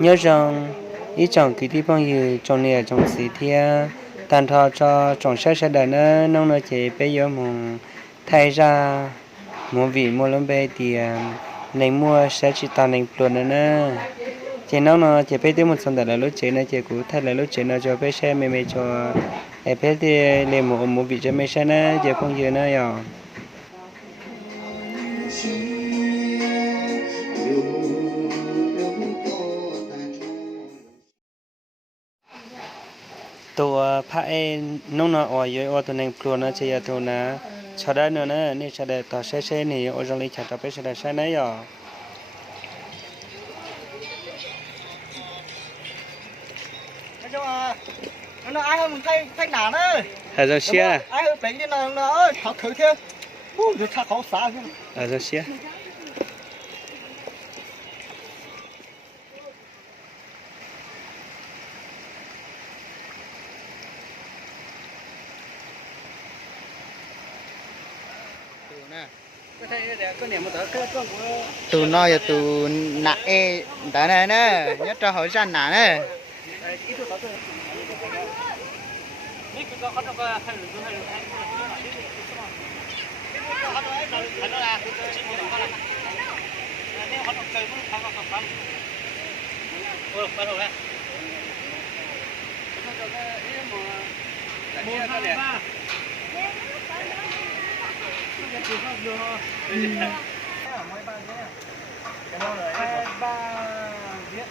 nhớ rằng ý chồng kỳ thi phong như chồng này chồng xí thia tàn thọ cho chồng sẽ đời nó nông nó chỉ bây giờ mùng thay ra muốn vì mua lắm bây thì nên mua sẽ chỉ tàn nên luôn nữa chỉ nó chỉ bây giờ một số đời lúc chế nó chỉ cũ thay là lúc chế nó cho bây xe mày cho em bây thì lấy một vị cho mày xe nó chỉ phong như nó rồiตัวพระเองน้องน่ะอ๋อยอ๋อตัวนึงปลัวนะเชียตัวนะชาได้เนอะนะนี่ชาได้ต่อเช่ๆนี่อ๋อจังเลยชาต่อไปชาได้ใช่ไหมอ่ะnó ai hơn mình thay nản ơi อาจจะเชีย ai hơn bệnh như nó ơi thật thử theo được thật khó xả อาจจะเชียtụ nói tụ nã e đã này nè nhất cho hỏi ra nã nè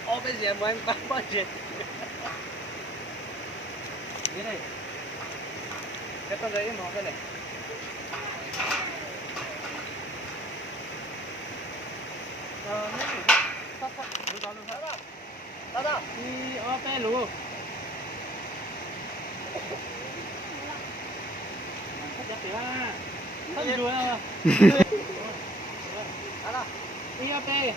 ô bây giờ mới ba bao nhiêu cái này cái con đấy nó cái này đó đi ở bên luôn không được à đó đi ở bên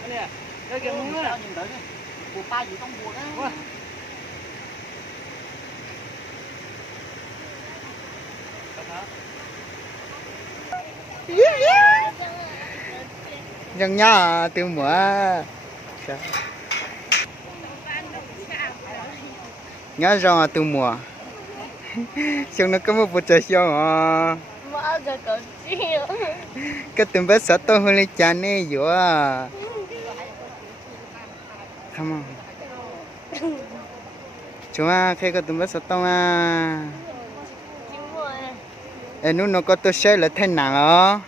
cái này cái kia muốn á nhìn tới đi buộc ba gì không buộc á nhân nhá từ mùa nhá rồi từ mùa xong nó có một bộ trò chơi à cái từng bé sợ tôi hơi chán nè vừa không chúng ta khi có từng bé sợ tôi à em nó có tôi sẽ là thế nào đó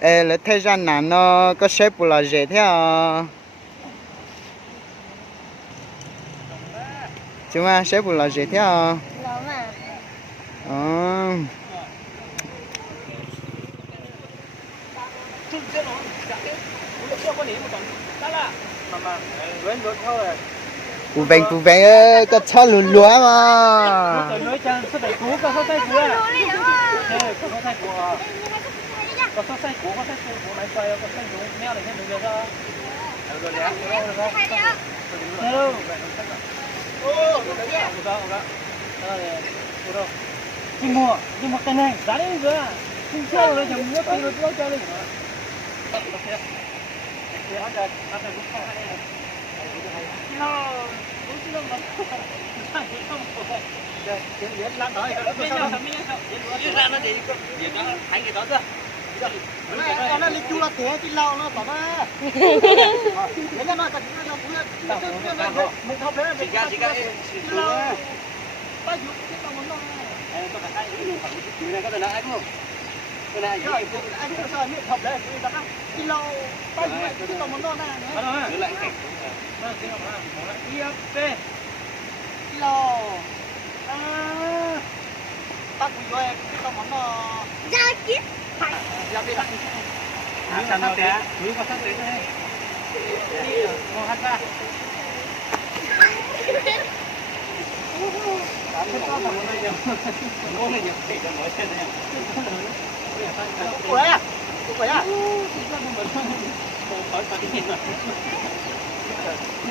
em là thế ra nào nó có sẽ bù là dễ thế à chúng ta sẽ bù là dễ thế à cụ vẹn có cho lùn lúa mà nói chăng số đại cú có số sai cú à có số sai cú à có số sai cú này xoay có sai cú mèo này thêm được chưa rồi đấy hello đi mua cái này giá đấy vừa không chơi rồi chồng nước ăn rồi chơi đi nó lịch chu là tuổi cái lâu nó bảo ba đấy là nó cần nó mình học đấy mình chỉ cái lâu bao nhiêu cái tao muốn nó cái này anh không cái này anh không sợ miệng học đấy cái lâu bao nhiêu cái tao muốn nó này nữa lại cảnh lâu tao cũng rồi cái tao muốn nó ra kia ra đi sao nó té núi có sắc đến đây ngon hát ra Ủa đấy à? Ủa đấy à?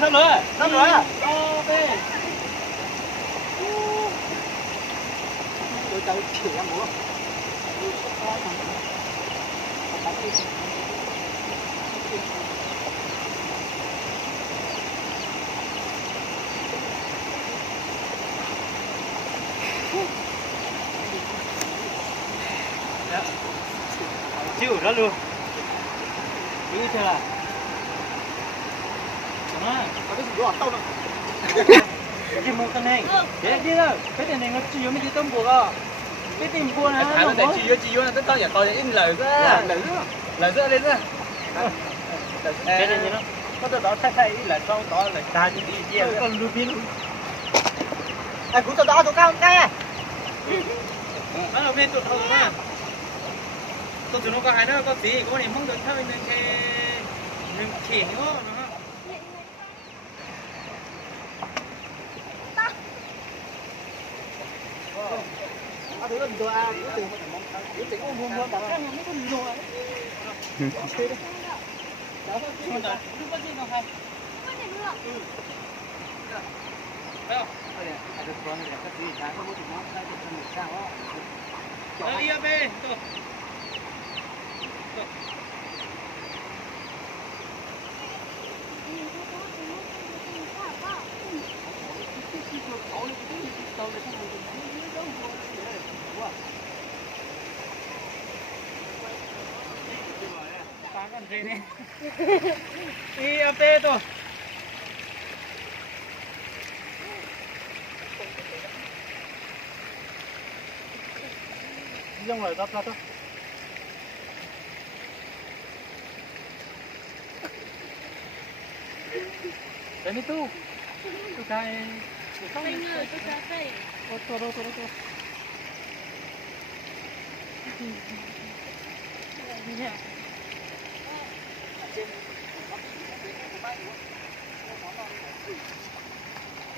Sắp rồi. Sắp rồi à? Ok. Tôi cháu chỉ em bố. yêu đó luôn yêu chưa là đó có cái gì đó tao nó cái một cái này để đi đâu cái tiền này nó chỉ có mấy cái tôm bùa à cái tiền bùa này nó để chỉ vô là tao giờ tao in lời cơ lời dưa lên nữa cái này nó có tao đó thay thay là sau đó là ta đi kia còn lưu pin ai cũng tao đó tao cao cái nó là bên tụi thằng mà tụi nó có ai nữa có gì có này mong được thôi nên cái nên khiển nó à thứ lần tôi à cái tiền ôm ôm ôm bảo anh mấy con gì rồi IAP tuh. Dòng rồi tắt tắt. Đấy mi tu. Tu cái. Bên người tôi sẽ phải. Tô.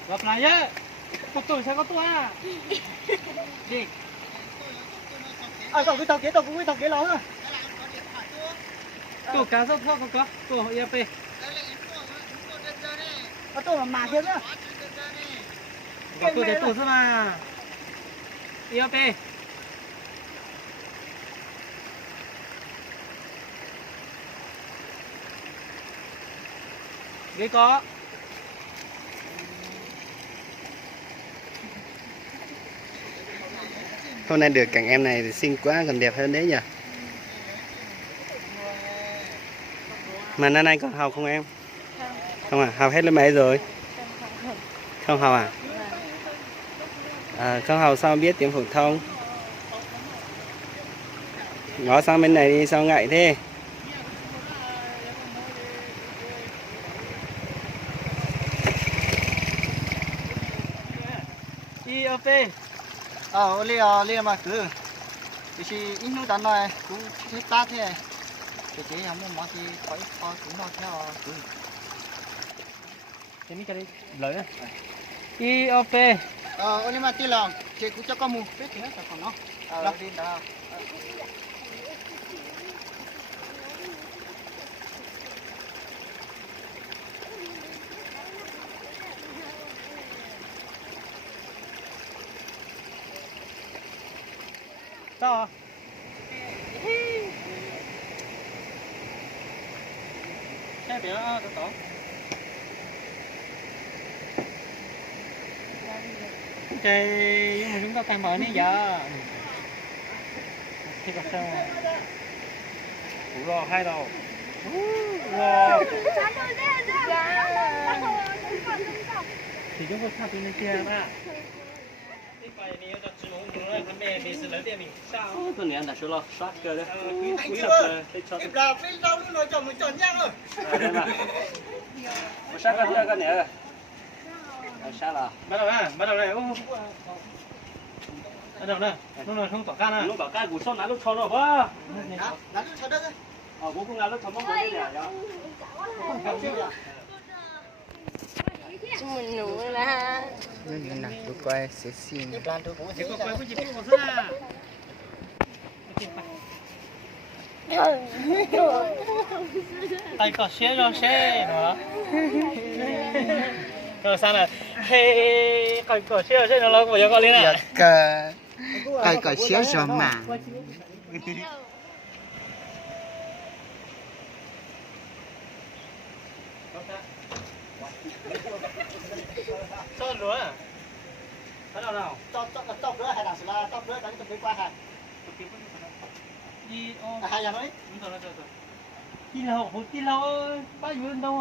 Gặp lại nhé. Tôi sẽ có tôi à. Đi. à tao cái tao cũng cái tao cái đó nữa Tôi cá rau thơm có. Tôi IAP. à tao mà kia nữa Gặp tôi để tôi xem mà. IAP. Ghế có. Hôm nay được cạnh em này thì xinh quá, còn đẹp hơn đấy nhỉ. Mà năm nay còn học không em? Không à, học hết lớp mấy rồi? Không học à? Không học sao biết tiếng phổ thông? Ngó sang bên này đi, sao ngại thế? IAP. Oli mà cứ thì in nó đắn này cũng thích ta thế thì chỉ không muốn thì phải cũng nó theo cứ Thế mình cái đi lấy này. IAP. Oli mà tí là chỉ cũng cho con mua biết thế là còn nó đi đó Sao à? Xe biểu tôi tổ. Chơi nhưng mà chúng ta càng mở nãy giờ. Thì còn sao mà. Ủa rồi hai đầu. Rồi. Thì chúng tôi thắp lên kia mà. tôi nghĩ là số lo sát cơ đấy anh chưa em là cái rau nó nói chồng mình chọn nhang rồi sát cái này sát là Bắt đầu này. Bắt đầu này. Nó không tỏ can à. lúc bảo cái củ sốt lá lúc cho nó quá nó cho đất đấy bố cũng ngã lúc cho mong cái này Chúng mình nụ là. Như nào tôi quay sẽ xin. plan tôi cũng Chỉ có quay cái gì cũng có ra. Tay có xe rồi xe nữa. Rồi sao này? Hey, có xe rồi nó lo của con lên à? Ai có xé rồi mà. Sao rồi à? Bắt đầu nào? tóc nữa hay là tóc nữa đánh tôi qua hàng đi hai giờ đấy đúng rồi đi lâu một đi lâu bao nhiêu đâu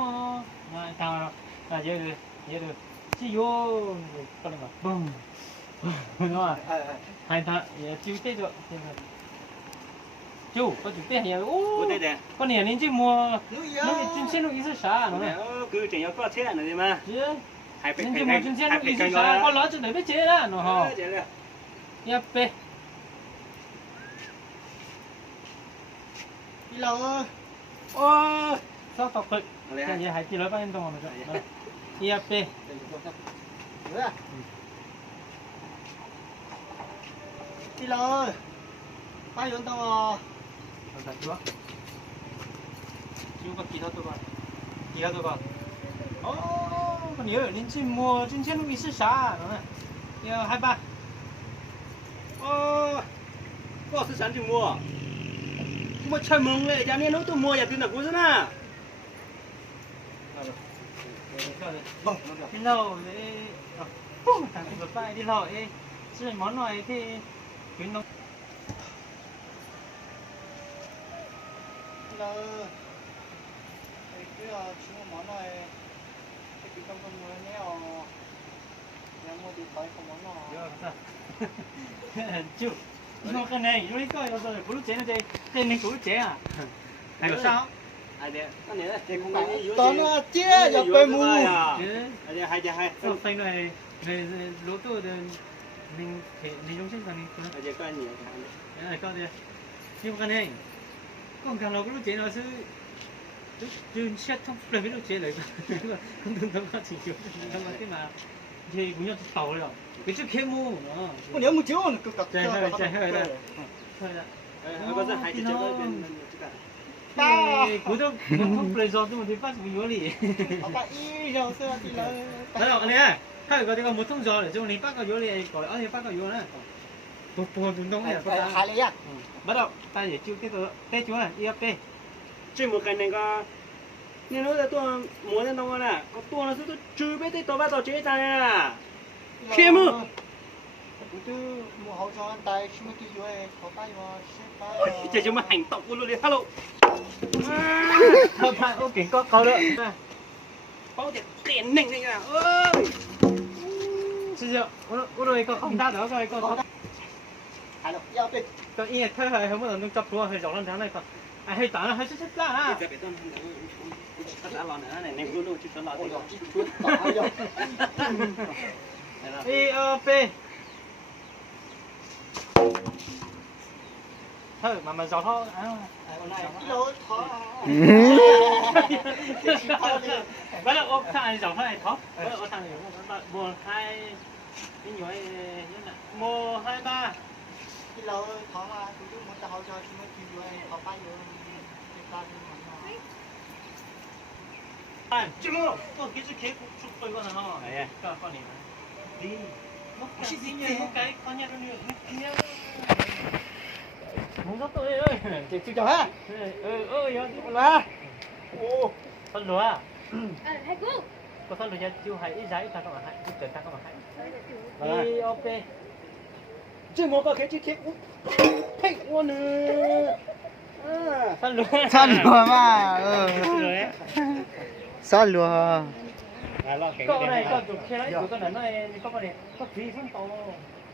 mà thằng là giờ được chỉ vô con mà bùng đúng không hai thằng chịu tết rồi chú có chịu tết nhiều ô con này nên chứ mua nó bị chuyên xem nó ý sao nó này cứ chỉ có thế này thôi mà chứ nên chứ mua chuyên xem nó ý sao con nói chuyện đấy biết chế đó nó hả yep đi lâu ô sao tập cực cái gì hay chỉ nói bao nhiêu đồng rồi yep đi lâu bao nhiêu tao chú có kỳ thao tôi ô con nhớ nên chứ mua chuyên xem nó ý sao nó này 23 có sự sản chung mua chơi mông này cho nên nó tôi mua nhà tiền là cũ nữa nè đi lâu để thằng cái bật bay đi lâu ấy chứ món này thì khuyến nông đi lâu cái chú món này cái con người nhé nhà mua đi tới không món nào chú nó cái này chú đi coi nó rồi bút chế nó đây tên mình bút chế à hay là sao ai đấy con này thì cũng phải tao nó chia nhập về mù chứ hai sao phanh này về lúa tôi mình dùng trên rằng ai đấy coi nhiều này con đây nhưng cái này con càng lâu cái bút chế nó sẽ chứ xét thông là biết bút chế lại không thường thông qua chỉ kiểu thông qua cái mà thì cũng như tàu rồi cái chiếc khế mu con nhớ một chiếu nó cực chạy hơi đây có rất hay chứ chơi bên cú đâu không play zone tôi thì bắt mình vô đi bạn y rồi xưa thì là bắt đầu anh ấy hay có thì có một thông gió để cho mình bắt vào vô đi gọi anh bắt vào vô nữa bột đông này hai lấy à bắt đầu ta để chịu cái chú này IFP chơi một cái này có nên nó là tôi muốn lên đâu nè có tôi nó tôi chưa biết tôi bắt đầu chơi tay nè khi mưa chứ mua hậu cho anh tay xin cái gì vậy có tay mà chơi chúng mà hành động luôn đi hello không phải ok có được bao tiền tiền nịnh nịnh à ơi xin chào ô rồi có không đá đó rồi có hello giao đi có ý thay hơi không có chấp luôn hơi giỏi lên tháng này còn hơi tán là hơi chết ra à đã lò nữa này nem luôn chứ lò thì IFP thôi mà giỏi thôi lối khó bây giờ ô thằng giỏi thôi thôi bây giờ ô thằng một hai cái nhói một hai ba cái lối khó mà chú muốn ta hậu cho xin cái gì vậy có tay rồi chứ không có cái chữ kế cũng chụp tôi con nào này con này đi một cái con nhà nó nhiều muốn giúp tôi ơi chị chào ha ơi là ô con lúa à Hai cú. có con lúa chưa hay ít giấy ta có mà hay ít tiền ta có mà hay đi ok chứ một cái chữ kế cũng hey luôn nữa con lúa mà sao lúa con này con chụp xe đấy con này có phí phân to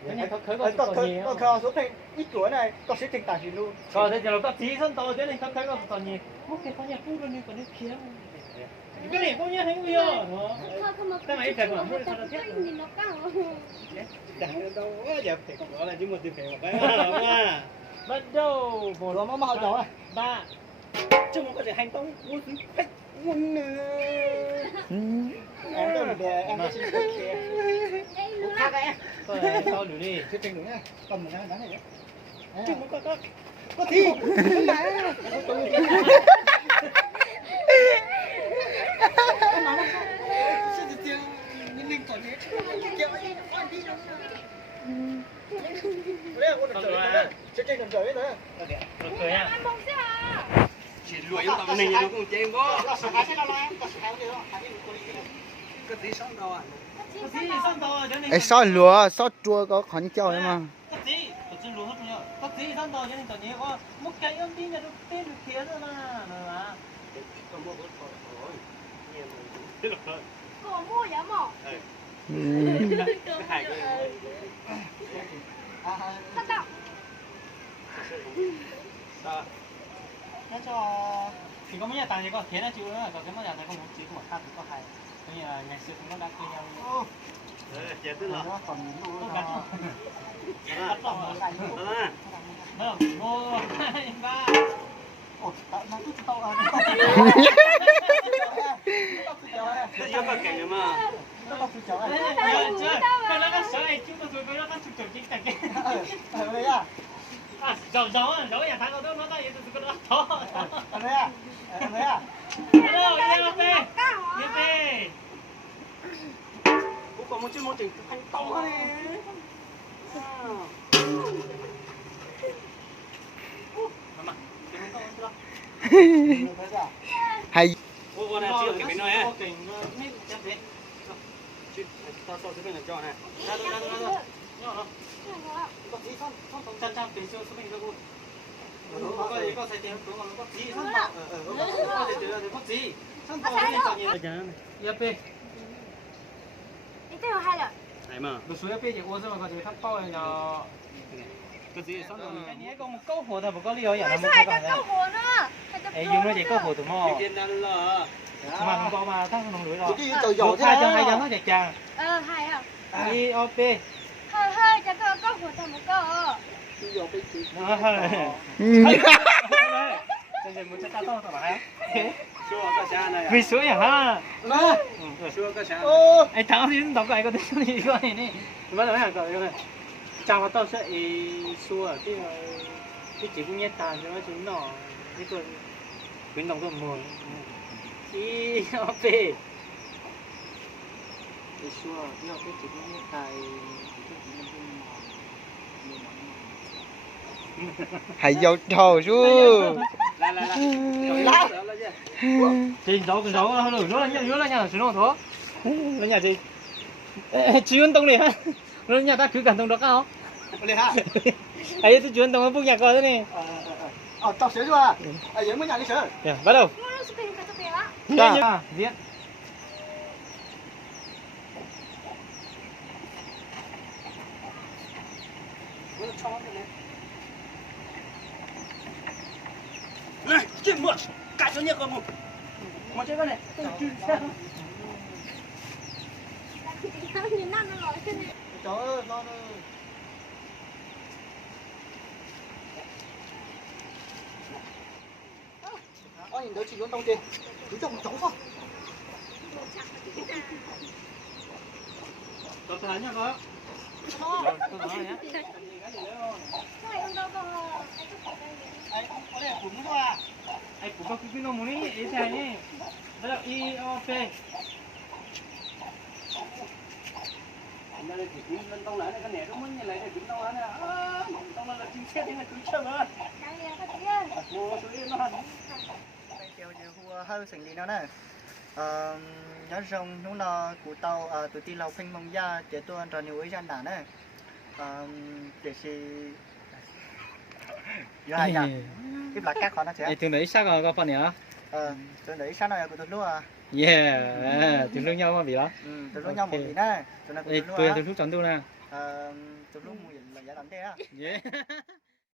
cái này có khởi có nhiều có khởi số thành ít tuổi này có sẽ thành tài gì luôn có thế giờ có phí phân to thế này có khởi có to nhiều một cái con nhà cũ luôn còn nước kia cái này con nhà thấy bây giờ nó cái này phải mà mua sao thiết Nhìn nó căng. chẳng đâu giờ phải gọi là chứ một từ phải một cái nha bắt đầu một rồi mà họ giỏi ba chứ một cái hành tông muốn khách muốn em đâu để em có xin cái kia khác ấy sao đủ đi cái trình nữa cầm một cái này đấy chứ một có thi chỉ lùi yếu tầm này nó cũng chơi bó cái tí xong đâu à sao lúa sao chua có khoản châu ấy mà cái tí 是如何重要？他自己上岛，人家找你我改样地呢，都对着贴着呢，啊。cổ mua vậy mà thật đâu nó cho thì có mấy nhà tàng thì có thế là chịu nữa, còn cái mấy nhà này không muốn chỉ có một khác thì có hai, coi như là ngày xưa chúng nó đã chơi nhau. Chết tức là. còn những Nó gắn. Bắt đầu rồi. Nó một hai ba. ồ nó cứ tao à Cái chỗ cái cảnh mà. nó tao cứ cháu Chưa, cái nó sợ này chúng tôi nó có chụp chụp chính cảnh. ở đây à Giàu nhà thằng nó có gì tôi nó to. ở đây à ở đây à Hello, Yên Pê. Cũng có một chút môn trình anh to này. Mama, cái con chưa? Hay. Ô này chưa cái nói á. Cảnh mấy em thế. Tao tao sẽ bên là cho này. Ra. Nhỏ lắm. Có gì không? Không chăm tiền siêu số mình đâu. Có gì có sai tiền đúng không? Có gì không? Có gì tiền có gì? Không có gì cho nhiều. Yên Pê. đi tới rồi hai lần Này mà. Đồ suối Pê chỉ uống rồi mà có gì thắt to này là Cái gì xong rồi. cái này có một câu hồ thôi, một câu liều vậy ôi là sao hai trăm câu hồ nữa ấy dùng nó chỉ câu hồ từ mò Tiền ăn là. mà không có mà thằng không đuổi rồi. cái gì tao giỏi thế Hai trăm nó chạy chàng. hai không Đi OP. hơi cho câu hồ thêm một câu cái giỏi cái gì Bây giờ muốn ta to tao hả? Xua cái xa này. Vì suối hả? Xua cái xa. Anh tháo thì đọc cái gì cái này. Bắt đầu hàng cậu này. Chào vào tao sẽ xua cái chỉ cũng nhét tàn cho nó chính nọ cái còn quyến đồng tôi mùa đi OP. cái xua cái chỉ có như tài Hay dầu trầu chú. Lại. Thì giấu nó nhớ là nhà sử dụng thôi. Nó nhà gì? Chỉ運動嚟啊！nó nhà ta cứ cảm động đó cao. đây ha Ấy tôi chuyển động ở vùng nhà coi thế này. tao sửa chưa à giống mấy nhà đi sửa Bắt đầu. mua số tiền á Dạ. Diễn. Này, chuyện muộn. Cả cho nhạc con một. Mà chơi con này. nhìn năm nó nói cái này trời ơi nó nhìn thấy chị con tông tiền cứ trông cháu không Tôi thấy nha con. Tôi nói nhá. cái này không đâu còn anh có lẽ cũng thôi à Ai cũng có cái nó muốn đi ý xe nhỉ. Bắt đầu IOP. Anh đây thì kiếm lên tông lại này cái này nó muốn như này thì kiếm tông lại này. Tông lại là chính xác nhưng mà cứ chơi mà. đang nghe phát triển Mua số nó hẳn. kiểu như khu hơi xử lý nó này nhớ rằng lúc nào của tàu tụi ti lầu phanh mong ra để tôi ăn tròn nhiều ấy ra đàn này để xì ra nhá cái là các con nó sẽ Thường đấy sao có phần nhỉ? tôi đấy sáng nay của tôi lúc à Yeah, thường lúc nhau mà bị đó. tôi lúc nhau một tí này tôi nói của tôi lúc Tôi lúc chọn tôi nè. tôi lúc mùi là giả làm thế á Yeah.